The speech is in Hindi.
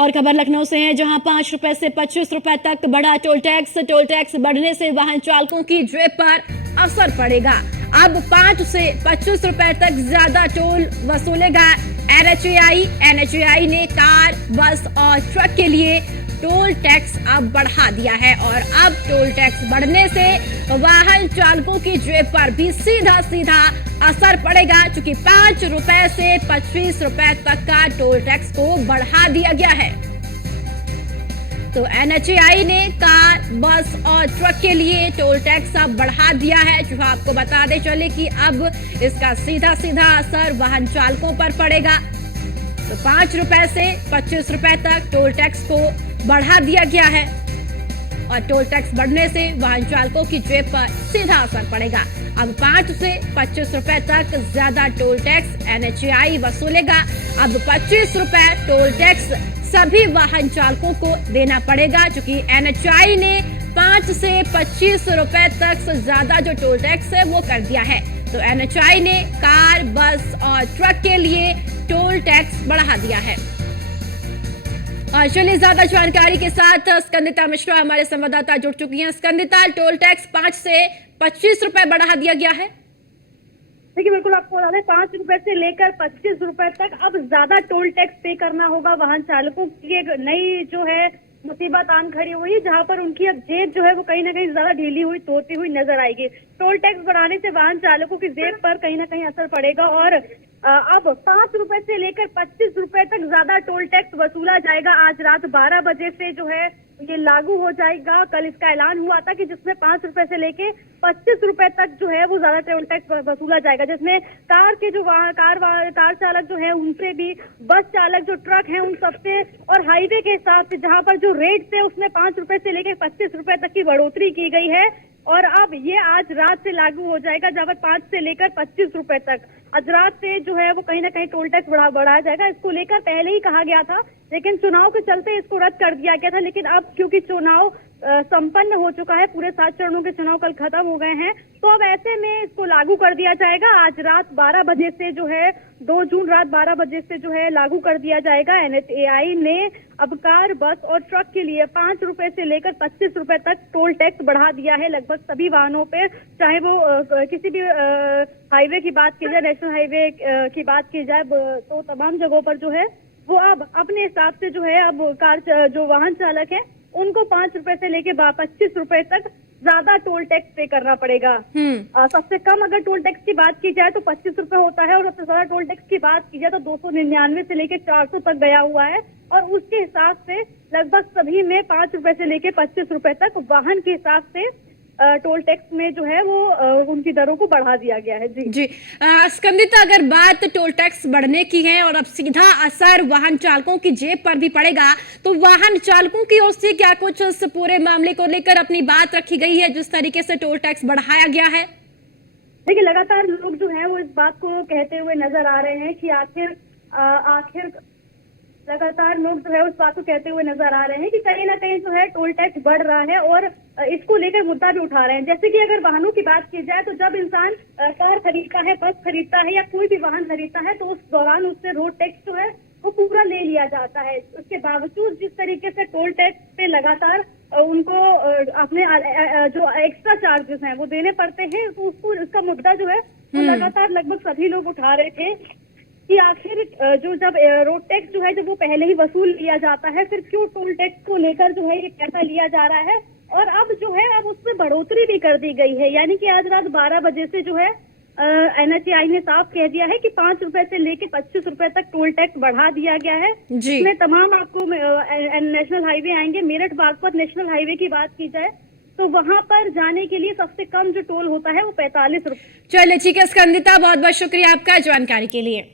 और खबर लखनऊ से है, जहां 5 रुपए से 25 रुपए तक बढ़ा टोल टैक्स बढ़ने से वाहन चालकों की जेब पर असर पड़ेगा। अब 5 से 25 रुपए तक ज्यादा टोल वसूलेगा एनएचएआई ने कार, बस और ट्रक के लिए टोल टैक्स अब बढ़ा दिया है। और अब टोल टैक्स बढ़ने से वाहन चालकों की जेब पर भी सीधा सीधा असर पड़ेगा, क्योंकि 5 रुपए से 25 रुपए तक का टोल टैक्स को बढ़ा दिया गया है। तो एनएचएआई ने कार, बस और ट्रक के लिए टोल टैक्स अब बढ़ा दिया है। जो आपको बताते चले कि अब इसका सीधा सीधा असर वाहन चालकों पर पड़ेगा। तो 5 रुपए से 25 रुपए तक टोल टैक्स को बढ़ा दिया गया है और टोल टैक्स बढ़ने से वाहन चालकों की जेब पर सीधा असर पड़ेगा। अब 5 से 25 रुपए तक ज्यादा टोल टैक्स एनएचएआई वसूलेगा। अब 25 रुपए टोल टैक्स सभी वाहन चालकों को देना पड़ेगा, क्योंकि एनएचएआई ने 5 से 25 रुपए तक से ज्यादा जो टोल टैक्स है वो कर दिया है। तो एनएचएआई ने कार, बस और ट्रक के लिए टोल टैक्स बढ़ा दिया है। और चलिए ज्यादा जानकारी के साथ स्कंदिता मिश्रा हमारे संवाददाता जुड़ चुकी हैं। स्कंदिता, टोल टैक्स 5 से 25 रुपए बढ़ा दिया गया है। देखिए, बिल्कुल आपको बता दें, 5 रुपए से लेकर 25 रुपए तक अब ज्यादा टोल टैक्स पे करना होगा वाहन चालकों की। एक नई जो है मुसीबत आन खड़ी हुई है, जहां पर उनकी अब जेब जो है वो कहीं ना कहीं ज्यादा ढीली हुई, तोड़ती हुई नजर आएगी। टोल टैक्स बढ़ाने से वाहन चालकों की जेब पर कहीं ना कहीं असर पड़ेगा और अब 5 रुपए से लेकर 25 रुपए तक ज्यादा टोल टैक्स वसूला जाएगा। आज रात 12 बजे से जो है ये लागू हो जाएगा। कल इसका ऐलान हुआ था कि जिसमें 5 रुपए से लेके 25 रुपए तक जो है वो ज्यादा टोल टैक्स वसूला जाएगा, जिसमें कार के जो कार चालक जो है उनसे भी, बस चालक जो ट्रक है उन सबसे, और हाईवे के हिसाब से जहां पर जो रेट थे उसमें 5 रुपए से लेकर 25 रुपए तक की बढ़ोतरी की गई है। और अब ये आज रात से लागू हो जाएगा, जहां पर 5 से लेकर 25 रुपए तक आज रात से जो है वो कहीं ना कहीं टोल टैक्स बढ़ाया जाएगा। इसको लेकर पहले ही कहा गया था, लेकिन चुनाव के चलते इसको रद्द कर दिया गया था। लेकिन अब क्योंकि चुनाव संपन्न हो चुका है, पूरे 7 चरणों के चुनाव कल खत्म हो गए हैं, तो अब ऐसे में इसको लागू कर दिया जाएगा। आज रात 12 बजे से जो है 2 जून रात 12 बजे से जो है लागू कर दिया जाएगा। एनएचएआई ने अब कार, बस और ट्रक के लिए 5 रुपए से लेकर 25 रुपए तक टोल टैक्स बढ़ा दिया है लगभग सभी वाहनों पे, चाहे वो किसी भी हाईवे की बात की जाए, नेशनल हाईवे की बात की जाए, तो तमाम जगहों पर जो है वो अब अपने हिसाब से जो है अब कार जो वाहन चालक है उनको 5 रुपए से लेके 25 रुपए तक ज्यादा टोल टैक्स पे करना पड़ेगा। सबसे कम अगर टोल टैक्स की बात की जाए तो 25 रुपए होता है, और सबसे ज्यादा टोल टैक्स की बात की जाए तो 299 से लेके 400 तक गया हुआ है। और उसके हिसाब से लगभग सभी में 5 रुपए से लेके 25 रुपए तक वाहन के हिसाब से टोल टैक्स में जो है वो उनकी दरों को बढ़ा दिया गया है। जी स्कंदिता, अगर बात टोल टैक्स बढ़ने की है और अब सीधा असर वाहन चालकों की जेब पर भी पड़ेगा, तो वाहन चालकों की ओर से क्या कुछ इस पूरे मामले को लेकर अपनी बात रखी गई है, जिस तरीके से टोल टैक्स बढ़ाया गया है? देखिए, लगातार लोग जो है वो इस बात को कहते हुए नजर आ रहे हैं कि आखिर लगातार लोग जो है उस बात को कहते हुए नजर आ रहे हैं कि कहीं ना कहीं जो है टोल टैक्स बढ़ रहा है, और इसको लेकर मुद्दा भी उठा रहे हैं। जैसे कि अगर वाहनों की बात की जाए तो जब इंसान कार खरीदता है, बस खरीदता है या कोई भी वाहन खरीदता है, तो उस दौरान उससे रोड टैक्स जो है वो पूरा ले लिया जाता है। उसके बावजूद जिस तरीके से टोल टैक्स पे लगातार उनको अपने जो एक्स्ट्रा चार्जेस हैं वो देने पड़ते हैं, तो उसको उसका मुद्दा जो है वो लगातार लगभग सभी लोग उठा रहे थे कि आखिर जो जब रोड टैक्स जो है जब वो पहले ही वसूल लिया जाता है, फिर क्यों टोल टैक्स को लेकर जो है ये पैसा लिया जा रहा है। और अब जो है अब उसमें बढ़ोतरी भी कर दी गई है, यानी कि आज रात 12 बजे से जो है एनएचएआई ने साफ कह दिया है कि 5 रुपए से लेके 25 रुपए तक टोल टैक्स बढ़ा दिया गया है। इसमें तमाम आपको नेशनल हाईवे आएंगे। मेरठ बागपत नेशनल हाईवे की बात की जाए तो वहां पर जाने के लिए सबसे कम जो टोल होता है वो 45 रुपए। चलिए ठीक है स्कंदिता, बहुत बहुत शुक्रिया आपका जानकारी के लिए।